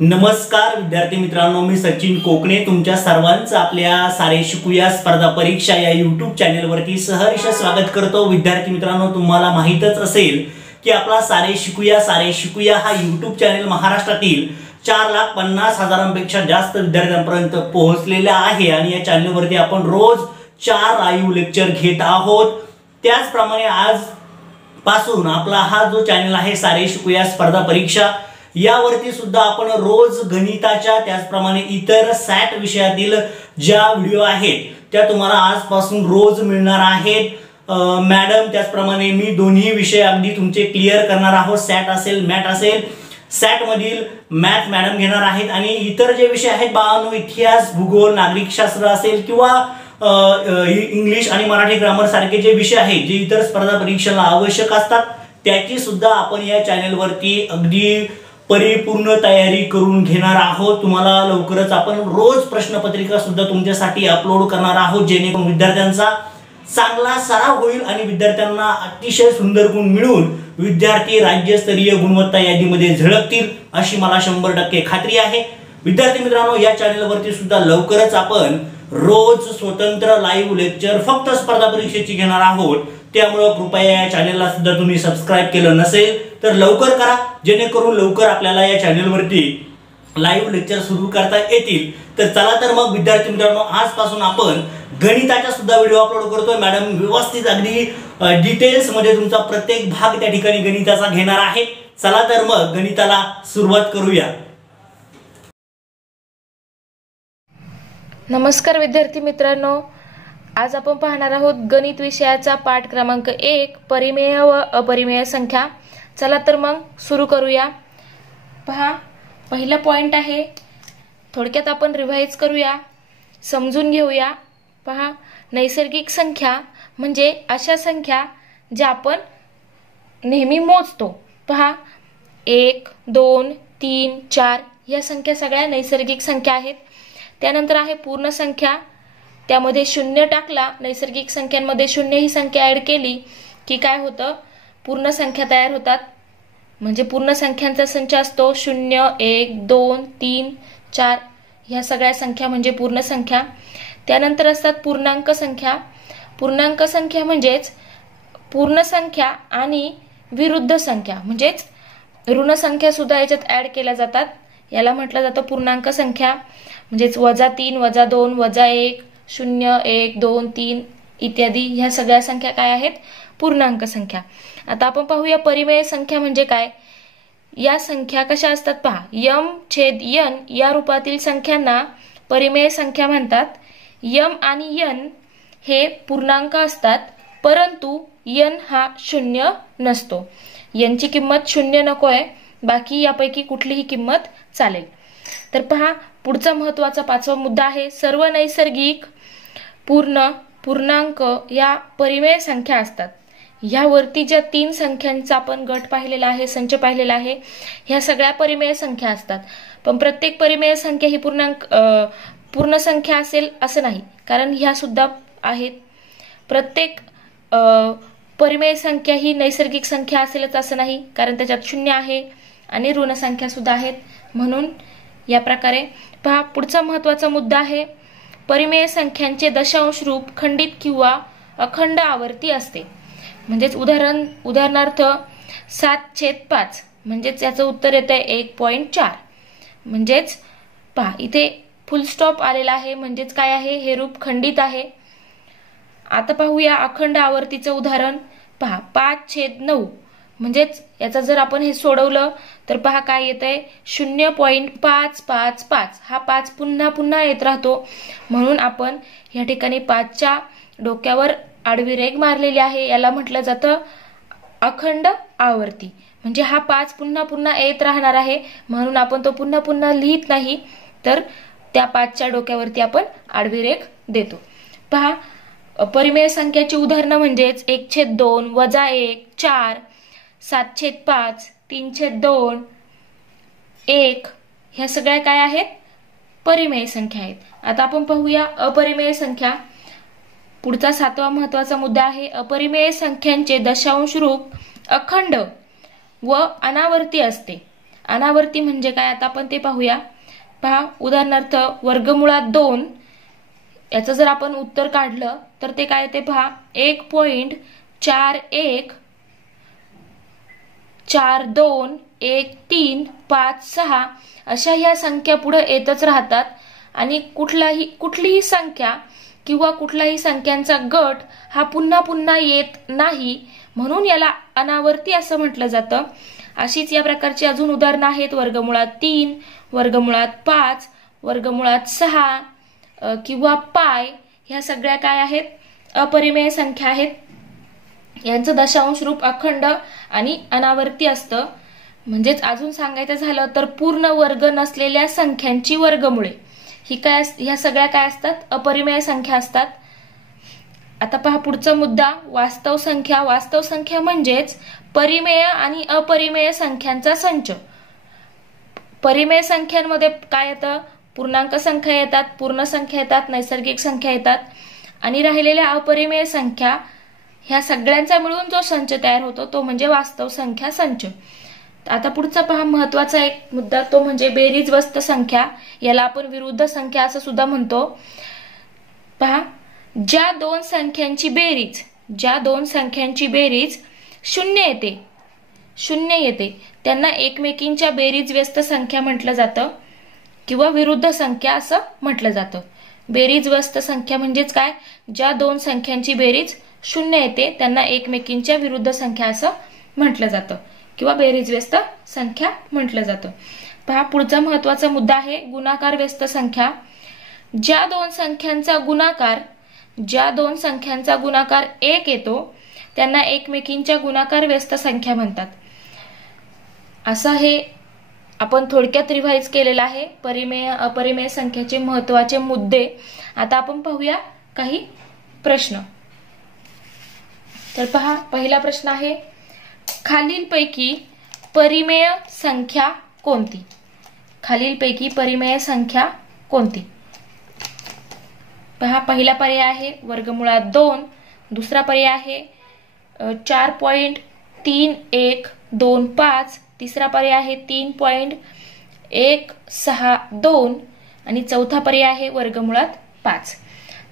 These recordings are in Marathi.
नमस्कार विद्यार्थी मित्रांनो, मी सचिन कोकणे तुमच्या सर्वांचं आपल्या सारे शिकूया स्पर्धा परीक्षा या YouTube चॅनलवरती सहर्ष स्वागत करतो। विद्यार्थी मित्रांनो, तुम्हाला माहितच असेल की आपला सारे शिकूया हा YouTube चॅनल महाराष्ट्रातील 4,50,000पेक्षा जास्त विद्यार्थ्यांपर्यंत पोहोचलेला आहे आणि या चॅनलवरती आपण रोज 4 लाईव्ह लेक्चर घेत आहोत। त्याचप्रमाणे आज पासून आपला हा जो चॅनल आहे सारे शिकूया स्पर्धा परीक्षा यावरती सुद्धा आपण रोज गणिताच्या त्याचप्रमाणे इतर सॅट विषयातील ज्या व्हिडिओ आहेत त्या तुम्हाला आजपासून रोज मिळणार आहेत। मॅडम त्याचप्रमाणे मी दोन्ही विषय अगदी तुमचे क्लिअर करणार आहोत। सॅट असेल मॅथ असेल, सॅट मधील मॅथ मॅडम घेणार आहेत आणि इतर जे विषय आहेत बाळांनो, इतिहास, भूगोल, नागरिकशास्त्र असेल किंवा इंग्लिश आणि मराठी ग्रामर सारखे जे विषय आहेत जे इतर स्पर्धा परीक्षेला आवश्यक असतात त्याची सुद्धा आपण या चॅनलवरती अगदी परिपूर्ण तयारी करून घेणार आहोत। तुम्हाला लवकरच आपण रोज प्रश्नपत्रिका सुद्धा तुमच्यासाठी अपलोड करणार आहोत, जेणेकरून विद्यार्थ्यांचा चांगला सराव होईल आणि विद्यार्थ्यांना अतिशय सुंदर गुण मिळून विद्यार्थी राज्यस्तरीय गुणवत्ता यादीमध्ये झळकतील अशी मला 100% खात्री आहे। विद्यार्थी मित्रांनो, या चॅनलवरती सुद्धा लवकरच आपण रोज स्वतंत्र लाईव्ह लेक्चर फक्त स्पर्धा परीक्षेची घेणार आहोत। त्यामुळे कृपया या चॅनलला सुद्धा तुम्ही सबस्क्राइब केलं नसेल तर लवकर करा, जेणेकरून लवकर आपल्याला या चॅनलवरती लाईव्ह लेक्चर सुरू करता येतील। तर चला तर मग विद्यार्थी मित्रांनो, आजपासून आपण गणिताचा सुद्धा व्हिडिओ अपलोड करतोय। मॅडम व्यवस्थित अगदी डिटेल्स मध्ये तुमचा प्रत्येक भाग त्या ठिकाणी गणिताचा घेणार आहे। चला तर मग गणिताला सुरुवात करूया। नमस्कार विद्यार्थी मित्रांनो, आज आपण पाहणार आहोत गणित विषयाचा पाठ क्रमांक 1 परिमेय व अपरिमेय संख्या। चला तर मग सुरू करूया। पहा, पहिला पॉइंट आहे, थोडक्यात आपण रिवाइज करूया, समजून घेऊया। पहा, नैसर्गिक संख्या म्हणजे अशा संख्या ज्या आपण नेहमी मोजतो। पहा, 1 2 3 4 या संख्या सगळ्या नैसर्गिक संख्या आहेत। त्यानंतर आहे पूर्ण संख्या, त्यामध्ये 0 टाकला, नैसर्गिक संख्यांमध्ये 0 ही संख्या ऍड केली की काय होतं, पूर्ण संख्या तयार होतात। म्हणजे पूर्ण संख्यांचा संच असतो 0 1 2 3 4 ह्या सगळ्या संख्या म्हणजे पूर्ण संख्या। त्यानंतर असतात पूर्णांक संख्या। पूर्णांक संख्या म्हणजेच पूर्ण संख्या आणि विरुद्ध संख्या म्हणजेच ऋण संख्या सुद्धा याच्यात ऍड केल्या जातात। याला म्हटलं जातं पूर्णांक संख्या। म्हणजेच -3 -2 -1 0 1 2 3 इत्यादी ह्या सगळ्या संख्या काय आहेत, पूर्णांक संख्या। आता आपण पाहूया परिमेय संख्या म्हणजे काय। या संख्या कशा असतात पहा, m/n या रूपातील संख्यांना परिमेय संख्या म्हणतात। m आणि n हे पूर्णांक असतात, परंतु n हा 0 नसतो। n ची किंमत 0 नकोय, बाकी यापैकी कुठलीही किंमत चालेल। तर पहा, पुढचा महत्त्वाचा 5वा मुद्दा आहे, सर्व नैसर्गिक पूर्ण पूर्णांक या परिमेय संख्या असतात। यावरती ज्या 3 संख्यांचा आपण गट पाहिलेला आहे, संच पाहिलेला आहे, ह्या सगळ्या परिमेय संख्या असतात। पण प्रत्येक परिमेय संख्या ही पूर्ण संख्या असेल असं नाही, कारण ह्या सुद्धा आहेत। प्रत्येक परिमेय संख्या ही नैसर्गिक संख्या असेलच असं नाही, कारण त्याच्यात 0 आहे आणि ऋण संख्या सुद्धा आहेत। म्हणून या प्रकारे पहा, पुढचा महत्त्वाचा मुद्दा आहे, परिमेय संख्यांचे दशांश रूप खंडित किंवा अखंड आवर्ती असते। म्हणजेच उदाहरणार्थ 7/5 म्हणजेच याचं उत्तर येतं 1.4। म्हणजेच पहा, इथे फुल स्टॉप आलेला आहे, म्हणजेच काय आहे, हे रूप खंडित आहे। आता पाहूया अखंड आवर्तीचं उदाहरण। पहा, 5/9 म्हणजेच याचा जर आपण हे सोडवलं तर पहा काय येतंय, 0.555 हा 5 पुन्हा पुन्हा येत राहतो। म्हणून आपण या ठिकाणी 5च्या डोक्यावर आडवी रेघ मारलेली आहे। याला म्हटलं जातं अखंड आवर्ती। म्हणजे हा 5 पुन्हा पुन्हा येत राहणार आहे, म्हणून आपण तो पुन्हा पुन्हा लिहित नाही, तर त्या 5च्या डोक्यावरती आपण आडवी रेघ देतो। पहा, परिमेय संख्याची उदाहरणं म्हणजेच 1/2 -1 4 7/5 3/2 1 ह्या सगळ्या काय आहेत, परिमेय संख्या आहेत। आता आपण पाहूया अपरिमेय संख्या। पुढचा 7वा महत्त्वाचा मुद्दा आहे, अपरिमेय संख्यांचे दशांश रूप अखंड व अनावर्ती असते। अनावर्ती म्हणजे काय आता आपण ते पाहूया। पहा, उदाहरणार्थ वर्गमुळात 2 याचं जर आपण उत्तर काढलं तर ते काय येते पहा, 1.41421356 अशा ह्या संख्या पुढे येतच राहतात आणि कुठलीही संख्या किंवा कुठल्याही संख्यांचा गट हा पुन्हा पुन्हा येत नाही, म्हणून याला अनावर्ती असं म्हटलं जातं। अशीच या प्रकारची अजून उदाहरणं आहेत, वर्गमुळात 3, वर्गमुळात 5, वर्गमुळात 6 किंवा पाय, ह्या सगळ्या काय आहेत, अपरिमेय संख्या आहेत। यांचं दशांश रूप अखंड आणि अनावर्ती असतं। म्हणजेच अजून सांगायचं झालं तर पूर्ण वर्ग नसलेल्या संख्यांची वर्गमुळे ही काय, ह्या सगळ्या काय असतात, अपरिमेय संख्या असतात। आता पहा पुढचा मुद्दा, वास्तव संख्या। वास्तव संख्या म्हणजेच परिमेय आणि अपरिमेय संख्यांचा संच। परिमेय संख्यांमध्ये काय येतं, पूर्णांक संख्या येतात, पूर्ण संख्या येतात, नैसर्गिक संख्या येतात आणि राहिलेल्या अपरिमेय संख्या ह्या सगळ्यांचा मिळून जो संच तयार होतो तो म्हणजे वास्तव संख्या संच। आता पुढचा पहा महत्वाचा एक मुद्दा, तो म्हणजे बेरीजवस्त संख्या। याला आपण विरुद्ध संख्या असं सुद्धा म्हणतो। पहा, ज्या दोन संख्यांची बेरीज शून्य येते त्यांना एकमेकींच्या बेरीज व्यस्त संख्या म्हटलं जातं किंवा विरुद्ध संख्या असं म्हटलं जातं। बेरीज व्यस्त संख्या म्हणजेच काय, ज्या दोन संख्यांची बेरीज 0 येते त्यांना एकमेकींच्या विरुद्ध संख्या असं म्हटलं जातं किंवा बेरीज व्यस्त संख्या म्हटलं जातं। पहा पुढचा महत्वाचा मुद्दा आहे गुणाकार व्यस्त संख्या। ज्या दोन संख्यांचा गुणाकार 1 येतो त्यांना एकमेकींच्या गुणाकार व्यस्त संख्या म्हणतात। असं हे आपण थोडक्यात रिवाइज केलेलं आहे परिमेय अपरिमेय संख्येचे महत्वाचे मुद्दे। आता आपण पाहूया काही प्रश्न। तर पहा, पहिला प्रश्न आहे, खालीलपैकी परिमेय संख्या कोणती? खालीलपैकी परिमेय संख्या कोणती? पहा, पहिला पर्याय आहे वर्गमुळात 2, दुसरा पर्याय आहे 4.3125, तिसरा पर्याय आहे 3.162 आणि चौथा पर्याय आहे वर्गमुळात 5।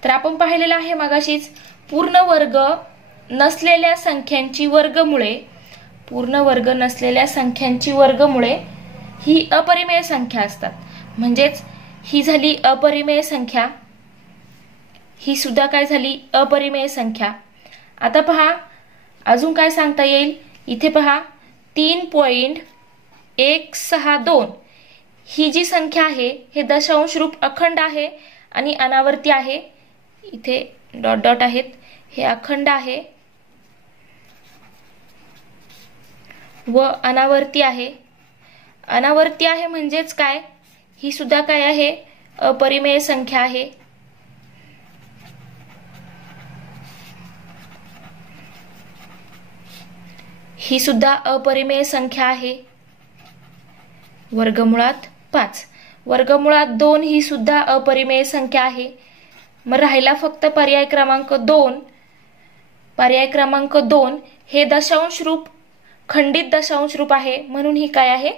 तर आपण पाहिलेलं आहे मगाशीच, पूर्ण वर्ग नसलेल्या संख्यांची वर्गमुळे ही अपरिमेय संख्या असतात। म्हणजेच ही झाली अपरिमेय संख्या, ही सुद्धा काय झाली अपरिमेय संख्या। आता पहा अजून काय सांगता येईल, इथे पहा 3.162 ही जी संख्या आहे हे दशांश रूप अखंड आहे आणि अनावर्ती आहे। इथे डॉट डॉट आहेत, हे अखंड आहे व अनावर्ती आहे। अनावर्ती आहे म्हणजेच काय, ही सुद्धा काय आहे, अपरिमेय संख्या आहे। ही सुद्धा अपरिमेय संख्या आहे। वर्गमुळात 5, वर्गमुळात 2 ही सुद्धा अपरिमेय संख्या आहे। मग राहिला फक्त पर्याय क्रमांक 2। पर्याय क्रमांक 2 हे दशांश रूप, खंडित दशांश रूप आहे, म्हणून ही काय आहे,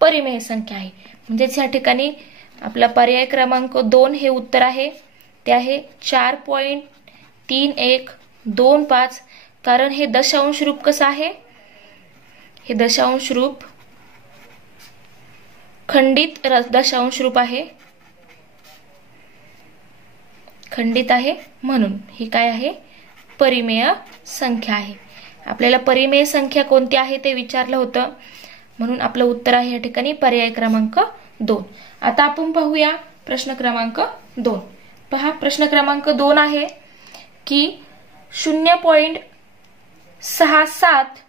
परिमेय संख्या आहे। म्हणजेच या ठिकाणी आपला पर्याय क्रमांक 2 हे उत्तर आहे, ते आहे 4.3125। कारण हे दशांश रूप कसं आहे, हे दशांश रूप खंडित दशांश रूप आहे, खंडित आहे, म्हणून ही काय आहे, परिमेय संख्या आहे। आपल्याला परिमेय संख्या कोणती आहे ते विचारलं होतं, म्हणून आपलं उत्तर आहे या ठिकाणी पर्याय क्रमांक 2। आता आपण पाहूया प्रश्न क्रमांक 2। पहा, प्रश्न क्रमांक 2 आहे की 0.67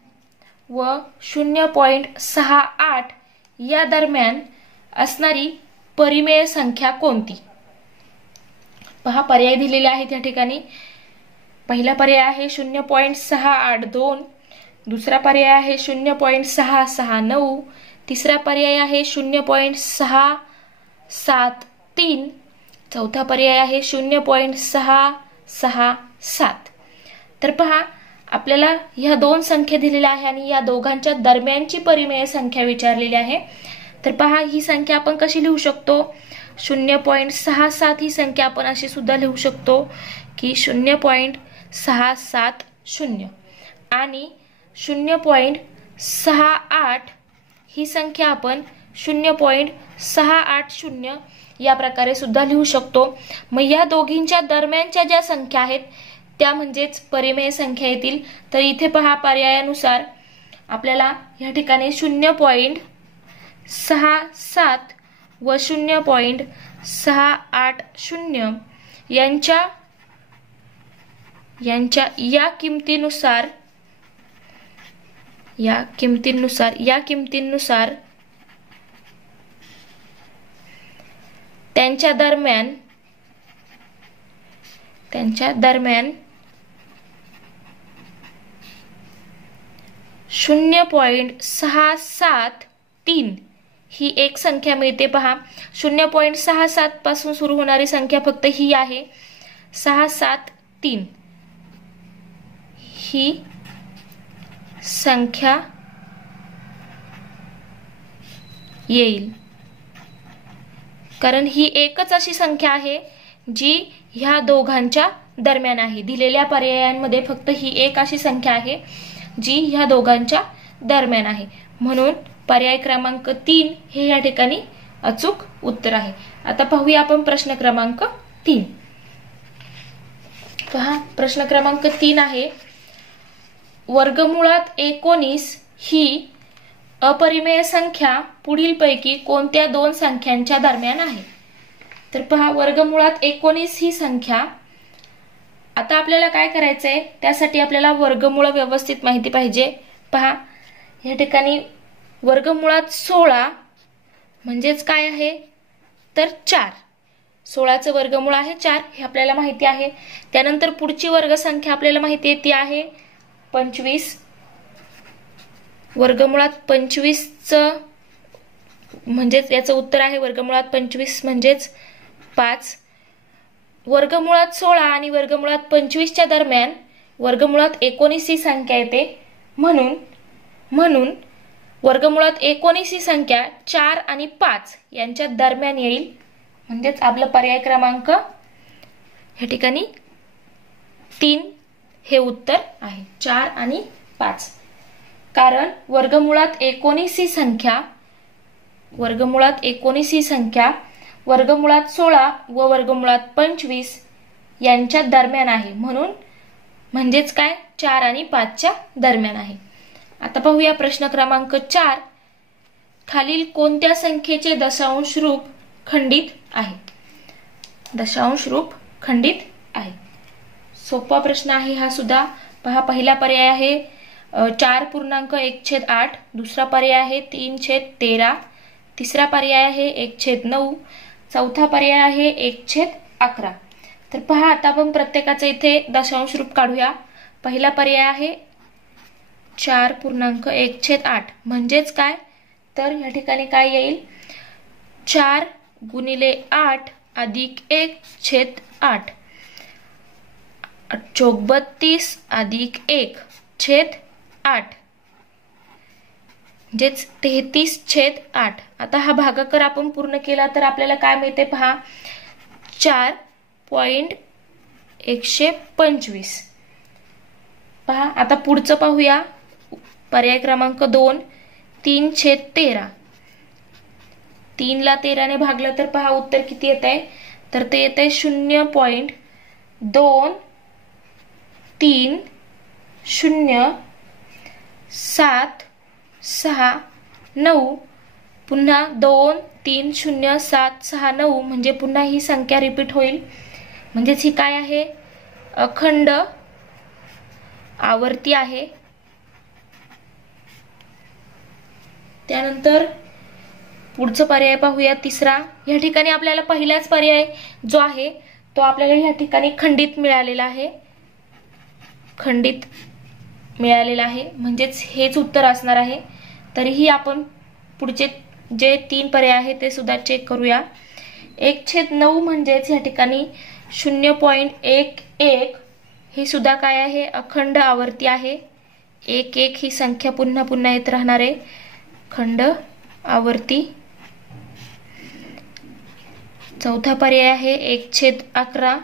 व 0.68 या दरम्यान असणारी परिमेय संख्या कोणती? पहा, पर्याय दिलेले आहेत या ठिकाणी। पहिला पर्याय आहे 0.682, दुसरा पर्याय आहे 0.669, तिसरा पर्याय आहे 0.673, चौथा पर्याय आहे 0.667। तर पहा, आपल्याला ह्या दोन संख्या दिलेल्या आहे आणि या दोघांच्या दरम्यानची परिमेय संख्या विचारलेली आहे। तर पहा ही संख्या आपण कशी लिहू शकतो, 0.67 ही संख्या आपण अशी सुद्धा लिहू शकतो की 0.670 आणि 0.68 ही संख्या आपण 0.680 या प्रकारे सुद्धा लिहू शकतो। मग या दोघींच्या दरम्यानच्या ज्या संख्या आहेत त्या म्हणजेच परिमेय संख्या येतील। तर इथे पहा पर्यायानुसार आपल्याला या ठिकाणी 0.67 व 0.680 यांच्या या किमतींनुसार त्यांच्या दरम्यान 0.673 ही एक संख्या मिळते। पहा 0.67 पासून सुरू होणारी संख्या फक्त ही आहे, 673 ही संख्या येईल, कारण ही एकच अशी संख्या आहे जी ह्या दोघांच्या दरम्यान आहे। दिलेल्या पर्यायांमध्ये फक्त ही एक अशी संख्या आहे जी ह्या दोघांच्या दरम्यान आहे, म्हणून पर्याय क्रमांक 3 हे या ठिकाणी अचूक उत्तर आहे। आता पाहूया आपण प्रश्न क्रमांक 3। पहा प्रश्न क्रमांक 3 आहे, वर्गमुळात 19 ही अपरिमेय संख्या पुढीलपैकी कोणत्या दोन संख्यांच्या दरम्यान आहे। तर पहा वर्गमुळात 19 ही संख्या, आता आपल्याला काय करायचंय त्यासाठी आपल्याला वर्गमूळ व्यवस्थित माहिती पाहिजे। पहा या ठिकाणी वर्गमुळात 16 म्हणजेच काय आहे तर 4, 16चं वर्गमूळ आहे 4 हे आपल्याला माहिती आहे। त्यानंतर पुढची वर्गसंख्या आपल्याला माहिती आहे ती आहे 25, वर्गमुळात 25चं म्हणजेच याचं उत्तर आहे वर्गमुळात 25 म्हणजेच 5। वर्गमुळात 16 आणि वर्गमुळात 25च्या दरम्यान वर्गमुळात 19 ही संख्या येते, म्हणून वर्गमुळात 19 ही संख्या 4 आणि 5 यांच्या दरम्यान येईल, म्हणजेच आपलं पर्याय क्रमांक या ठिकाणी 3 हे उत्तर आहे, 4 आणि 5। कारण वर्गमुळात 19 ही संख्या वर्गमुळात 16 व वर्गमुळात 25 यांच्या दरम्यान आहे, म्हणजेच काय 4 आणि 5च्या दरम्यान आहे। आता पाहूया प्रश्न क्रमांक 4, खालील कोणत्या संख्येचे दशांश रूप खंडित आहे। दशांश रूप खंडित आहे, सोपा प्रश्न आहे हा सुद्धा। पहा पहिला पर्याय आहे 4.1/8, दुसरा पर्याय आहे 3/13, तिसरा पर्याय आहे 1/9, चौथा पर्याय आहे 1/11। तर पहा आता आपण प्रत्येकाचे इथे दशांश रूप काढूया। पहिला पर्याय आहे 4.1/8 म्हणजेच काय तर या ठिकाणी काय येईल 4 गुणिले 8 अधिक 1/8, 32 अधिक 1/8 म्हणजेच 33/8। आता हा भागाकार आपण पूर्ण केला तर आपल्याला काय मिळते पहा 4.125। पहा आता पुढचं पाहूया पर्याय क्रमांक 2, 3/13, 3 ला 13 ने भागलं तर पहा उत्तर किती येत आहे तर ते येत आहे 0.230769, पुन्हा 2300769 म्हणजे पुन्हा ही संख्या रिपीट होईल, म्हणजेच ही काय आहे अखंड आवर्ती आहे। त्यानंतर पुढचा पर्याय पाहूया तिसरा। या ठिकाणी आपल्याला पहिलाच पर्याय जो आहे तो आपल्याला या ठिकाणी खंडित मिळालेला आहे, म्हणजेच हेच उत्तर असणार आहे। तरीही आपण पुढचे जे 3 पर्याय आहेत ते सुद्धा चेक करूया। 1/9 म्हणजेच या ठिकाणी 0.11 ही सुद्धा काय आहे, अखंड आवर्ती आहे. 1 1 ही संख्या पुन्हा पुन्हा येत राहणार आहे, खंड आवर्ती. चौथा पर्याय आहे 1/11,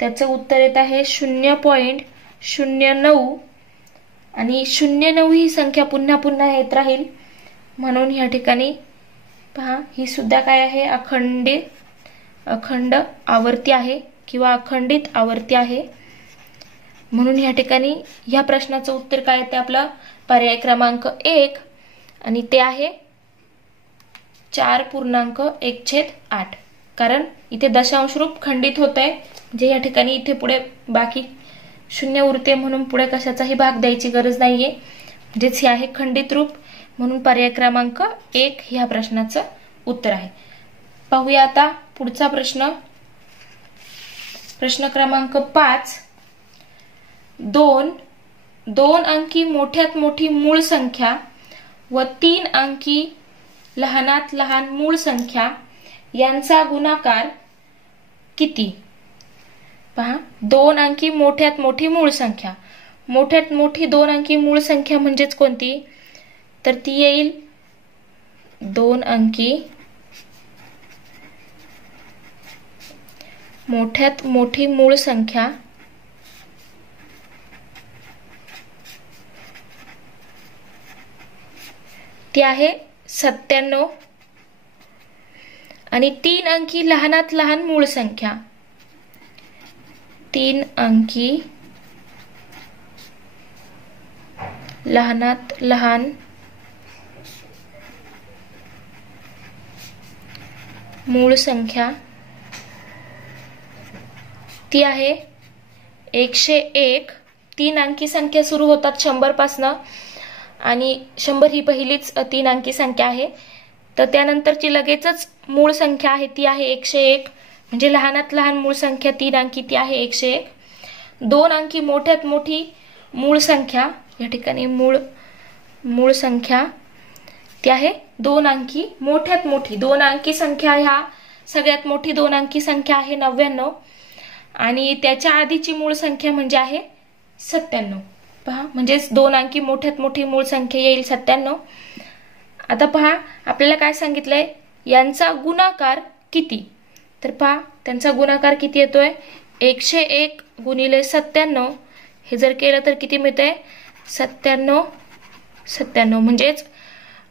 त्याचं उत्तर येत आहे 0.09 आणि 0.9 ही संख्या पुन्हा पुन्हा येत राहील, म्हणून या ठिकाणी पहा ही सुद्धा काय आहे, अखंड आवर्ती आहे किंवा अखंडित आवर्ती आहे. म्हणून या ठिकाणी या प्रश्नाचं उत्तर काय येते आपलं, पर्याय क्रमांक 1 आणि ते आहे 4.1/8. कारण इथे दशांश रूप खंडित होत आहे, म्हणजे या ठिकाणी इथे पुढे बाकी शून्य उरते, म्हणून पुढे कशाचाही भाग द्यायची गरज नाहीये, म्हणजेच हे आहे खंडित रूप. म्हणून पर्याय क्रमांक 1 ह्या प्रश्नाचं उत्तर आहे. पाहूया आता पुढचा प्रश्न. प्रश्न क्रमांक 5. 2 अंकी मोठ्यात मोठी मूळ संख्या व 3 अंकी लहानात लहान मूळ संख्या यांचा गुणाकार किती? पहा, 2 अंकी मोठ्यात मोठी मूळ संख्या. मोठ्यात मोठी 2 अंकी मूळ संख्या म्हणजेच कोणती, तर ती येईल 2 अंकी मोठ्यात मोठी मूळ संख्या ती आहे 97 आणि 3 अंकी लहानात लहान मूळ संख्या 3 अंकी लहानात लहान मूळ संख्या ती आहे 101. 3 अंकी संख्या सुरू होतात 100 पासनं आणि 100 ही पहिलीच 3 अंकी संख्या आहे. तर त्यानंतरची लगेचच मूळ संख्या आहे ती आहे 101, म्हणजे लहानात लहान मूळ संख्या 3 अंकी ती आहे 101. 2 अंकी मोठ्यात मोठी मूळ संख्या, या ठिकाणी मूळ संख्या ती आहे 2 अंकी मोठ्यात मोठी. 2 अंकी संख्या ह्या सगळ्यात मोठी 2 अंकी संख्या आहे 99 आणि त्याच्या आधीची मूळ संख्या म्हणजे आहे 97. पहा, म्हणजेच 2 अंकी मोठ्यात मोठी मूळ संख्या येईल 97. आता पहा आपल्याला काय सांगितलंय, यांचा गुणाकार किती. तर पहा त्यांचा गुणाकार किती येतोय, 101 गुणिले 97 हे जर केलं तर किती मिळतंय, 97 म्हणजेच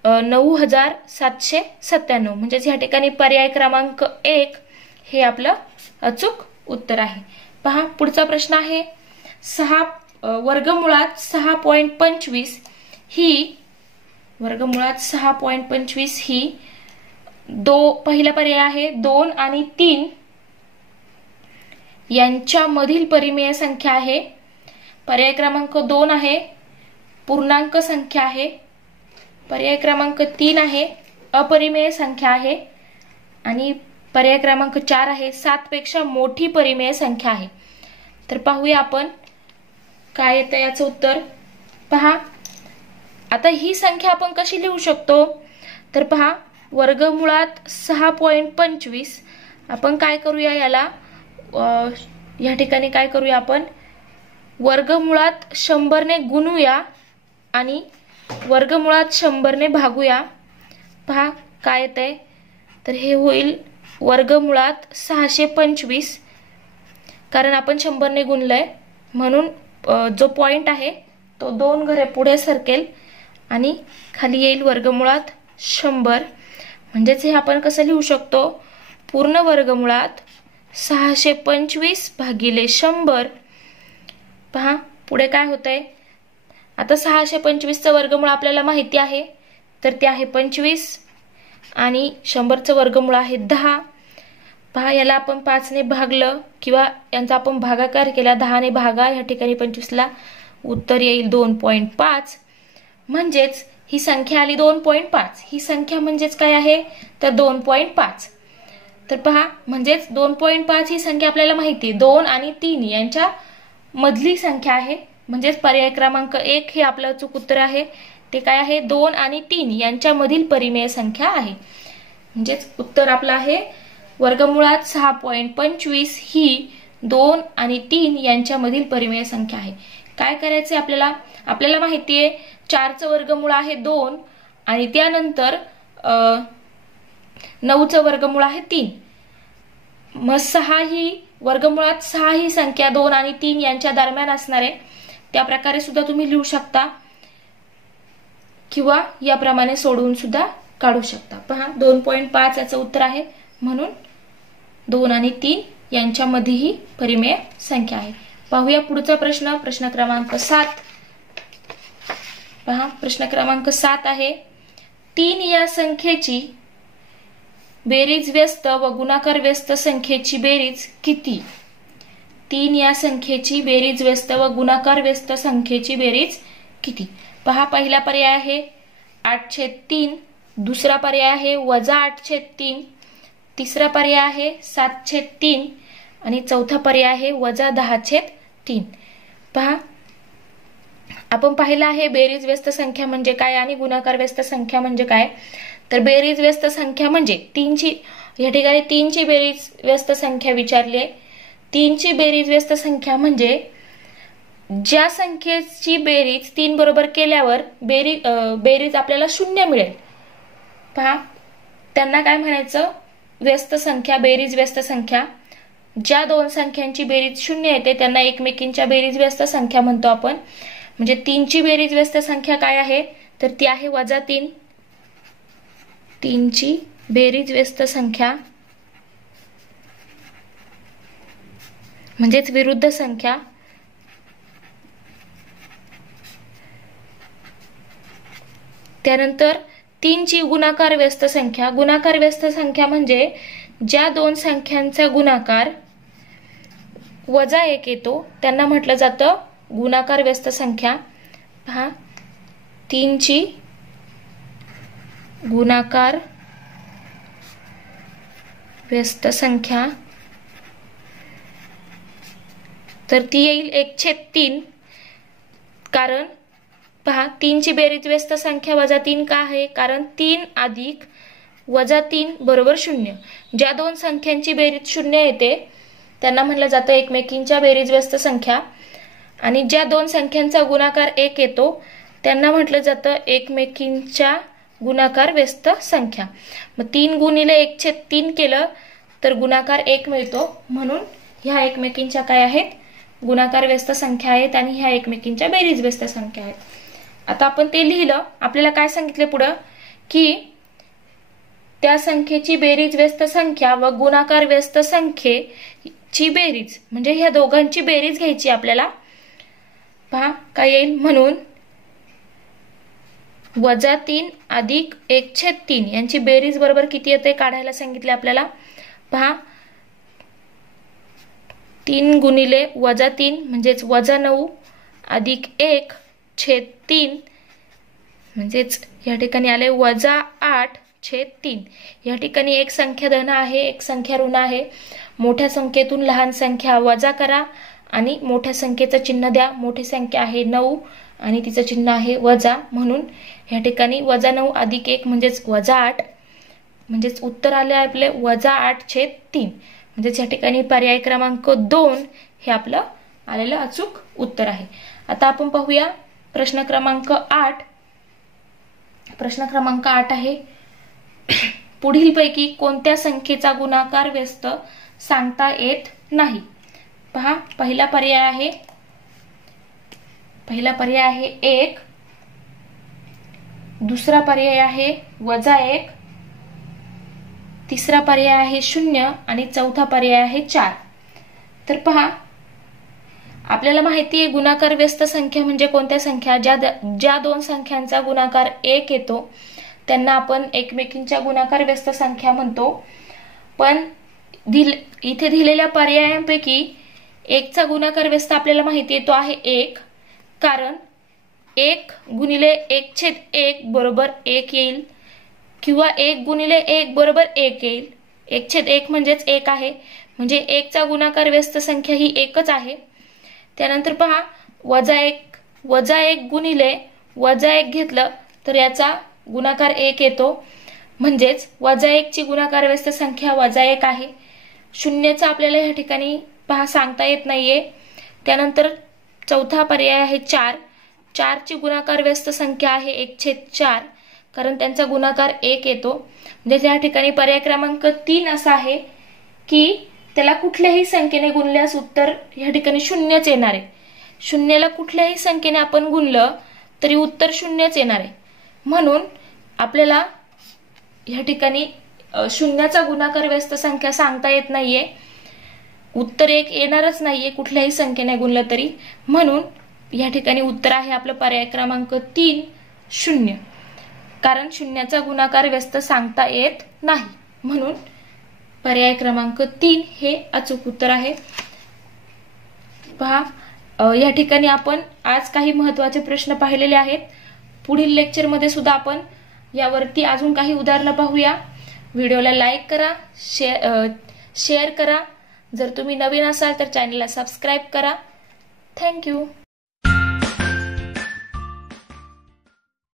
9797. म्हणजेच या ठिकाणी पर्याय क्रमांक 1 हे आपलं अचूक उत्तर आहे. पहा पुढचा प्रश्न आहे, वर्गमुळात 6.25 ही पहिला पर्याय आहे 2 आणि 3 यांच्या मधील परिमेय संख्या आहे. पर्याय क्रमांक 2 आहे पूर्णांक संख्या आहे. पर्याय क्रमांक 3 आहे अपरिमेय संख्या आहे आणि पर्याय क्रमांक 4 आहे 7 पेक्षा मोठी परिमेय संख्या आहे. तर पाहूया आपण काय येतं याचं उत्तर. पहा आता ही संख्या आपण कशी लिहू शकतो, तर पहा वर्गमुळात 6.25 आपण काय करूया, याला या ठिकाणी काय करूया, आपण वर्गमुळात 100 ने गुणूया आणि वर्गमुळात 100 ने भागूया. पहा काय येतंय, तर हे होईल वर्गमुळात 625, कारण आपण 100 ने गुणलंय म्हणून जो पॉइंट आहे तो 2 घरे पुढे सरकेल आणि खाली येईल वर्गमुळात 100. म्हणजेच हे आपण कसं लिहू शकतो, पूर्ण वर्गमुळात 625 भागिले 100. पहा पुढे काय होतंय, आता 625चं वर्गमूळ आपल्याला माहिती आहे, तर ते आहे 25 आणि 100चं वर्गमूळ आहे 10. पहा याला आपण 5 ने भागलं किंवा यांचा आपण भागाकार केला, 10 ने भागा, या ठिकाणी 25ला उत्तर येईल 2.5. म्हणजेच ही संख्या आली 2.5. ही संख्या म्हणजेच काय आहे, तर 2.5. तर पहा म्हणजेच 2.5 ही संख्या आपल्याला माहिती आहे, 2 आणि 3 यांच्या मधली संख्या आहे. म्हणजेच पर्याय क्रमांक 1 हे आपलं अचूक उत्तर आहे. ते काय आहे, 2 आणि 3 यांच्या मधील परिमेय संख्या आहे. म्हणजेच उत्तर आपलं आहे वर्गमुळात 6.25 ही 2 आणि 3 यांच्यामधील परिमेय संख्या आहे. काय करायचे आपल्याला? आपल्याला माहिती आहे 4चं वर्गमूळ आहे 2 आणि त्यानंतर 9चं वर्गमूळ आहे 3. मग 6 ही वर्गमुळात 6 ही संख्या 2 आणि 3 यांच्या दरम्यान असणार आहे. त्या प्रकारे सुद्धा तुम्ही लिहू शकता किंवा याप्रमाणे सोडवून सुद्धा काढू शकता. पहा 2.5 याचं उत्तर आहे, म्हणून 2 आणि 3 यांच्यामध्ये ही परिमेय संख्या आहे. पाहूया पुढचा प्रश्न, प्रश्न क्रमांक 7. पहा प्रश्न क्रमांक 7 आहे, 3 या संख्येची बेरीज व्यस्त व गुणाकार व्यस्त संख्येची बेरीज किती? 3 या संख्येची बेरीज व्यस्त व गुणाकार व्यस्त संख्येची बेरीज किती? पहा पहिला पर्याय आहे 8/3, दुसरा पर्याय आहे -8/3, तिसरा पर्याय आहे 7/3 आणि चौथा पर्याय आहे -10/3. पहा आपण पाहिलं आहे बेरीज व्यस्त संख्या म्हणजे काय आणि गुणाकार व्यस्त संख्या म्हणजे काय. तर बेरीज व्यस्त संख्या म्हणजे 3ची, या ठिकाणी 3ची बेरीज व्यस्त संख्या विचारली आहे. 3ची बेरीज व्यस्त संख्या म्हणजे ज्या संख्येची बेरीज 3 बरोबर केल्यावर बेरीज आपल्याला 0 मिळेल. पहा त्यांना काय म्हणायचं? व्यस्त संख्या, बेरीज व्यस्त संख्या. ज्या दोन संख्यांची बेरीज 0 येते त्यांना एकमेकींच्या बेरीज व्यस्त संख्या म्हणतो आपण. म्हणजे 3ची बेरीज व्यस्त संख्या काय आहे? तर ती आहे -3. 3ची बेरीज व्यस्त संख्या म्हणजेच विरुद्ध संख्या त्यानंतर 3ची गुणाकार व्यस्त संख्या. गुणाकार व्यस्त संख्या म्हणजे ज्या दोन संख्यांचा गुणाकार -1 येतो त्यांना म्हटलं जातं गुणाकार व्यस्त संख्या. पहा 3ची गुणाकार व्यस्त संख्या तर ती येईल 1/3. कारण पहा 3ची बेरीज व्यस्त संख्या -3 का आहे? कारण 3 अधिक -3 बरोबर 0. ज्या दोन संख्यांची बेरीज 0 येते त्यांना म्हटलं जातं एकमेकींच्या बेरीज व्यस्त संख्या आणि ज्या दोन संख्यांचा गुणाकार 1 येतो त्यांना म्हटलं जातं एकमेकींच्या गुणाकार व्यस्त संख्या. मग 3 गुणिले 1/3 केलं तर गुणाकार 1 मिळतो, म्हणून ह्या एकमेकींच्या काय आहेत? गुणाकार व्यस्त संख्या आहेत आणि ह्या एकमेकींच्या बेरीज व्यस्त संख्या आहेत. आता आपण ते लिहिलं. आपल्याला काय सांगितले पुढं? की त्या संख्येची बेरीज व्यस्त संख्या व गुणाकार व्यस्त संख्येची बेरीज म्हणजे ह्या दोघांची बेरीज घ्यायची आपल्याला. पहा काय येईल? म्हणून -3 अधिक 1/3 यांची बेरीज बरोबर किती येते काढायला सांगितले आपल्याला. पहा 3 गुणिले -3 म्हणजेच -9 अधिक 1/3 म्हणजेच या ठिकाणी आले -8/3. या ठिकाणी एक संख्या धन आहे, एक संख्या ऋण आहे. मोठ्या संख्येतून लहान संख्या वजा करा आणि मोठ्या संख्येचं चिन्ह द्या. मोठी संख्या आहे 9 आणि तिचं चिन्ह आहे वजा, म्हणून या ठिकाणी -9 अधिक 1 म्हणजेच -8 म्हणजेच उत्तर आले आपले -8/3. म्हणजेच या ठिकाणी पर्याय क्रमांक 2 हे आपलं आलेलं अचूक उत्तर आहे. आता आपण पाहूया प्रश्न क्रमांक 8. प्रश्न क्रमांक 8 आहे, पुढीलपैकी कोणत्या संख्येचा गुणाकार व्यस्त सांगता येत नाही? पहा पहिला पर्याय आहे 1, दुसरा पर्याय आहे -1, तिसरा पर्याय आहे 0 आणि चौथा पर्याय आहे 4. तर पहा आपल्याला माहिती आहे गुणाकार व्यस्त संख्या म्हणजे कोणत्या संख्या? ज्या दोन संख्यांचा गुणाकार 1 येतो त्यांना आपण एकमेकींच्या गुणाकार व्यस्त संख्या म्हणतो. पण इथे दिलेल्या पर्यायांपैकी 1चा गुणाकार व्यस्त आपल्याला माहिती आहे तो आहे 1. कारण 1 गुणिले 1/1 बरोबर 1 येईल किंवा 1 गुणिले 1 बरोबर 1 येईल. 1/1 म्हणजेच 1 आहे, म्हणजे 1चा गुणाकार व्यस्त संख्या ही 1च आहे. त्यानंतर पहा -1 गुणिले -1 घेतलं तर याचा गुणाकार 1 येतो, म्हणजेच -1 ची गुणाकार व्यस्त संख्या -1 आहे. 0चा आपल्याला या ठिकाणी पहा सांगता येत नाहीये. त्यानंतर चौथा पर्याय आहे 4. 4 ची गुणाकार व्यस्त संख्या आहे 1/4, कारण त्यांचा गुणाकार 1 येतो. म्हणजे या ठिकाणी पर्याय क्रमांक 3 असा आहे की त्याला कुठल्याही संख्येने गुणल्यास उत्तर या ठिकाणी 0च येणार आहे. शून्याला कुठल्याही संख्येने आपण गुणलं तरी उत्तर 0च येणार आहे. म्हणून आपल्याला या ठिकाणी शून्याचा गुणाकार व्यस्त संख्या सांगता येत नाहीये. उत्तर 1 येणारच नाहीये कुठल्याही संख्येने गुणलं तरी. म्हणून या ठिकाणी उत्तर आहे आपलं पर्याय क्रमांक 3 0, कारण शून्याचा गुणाकार व्यस्त सांगता येत नाही. म्हणून पर्याय क्रमांक 3 हे अचूक उत्तर आहे. पहा या ठिकाणी आपण आज काही महत्त्वाचे प्रश्न पाहिलेले आहेत. पुढील लेक्चरमध्ये सुद्धा आपण यावरती अजून काही उदाहरणं पाहूया. व्हिडिओला लाईक करा, शेअर करा. जर तुम्ही नवीन असाल तर चॅनलला सबस्क्राईब करा. थँक्यू.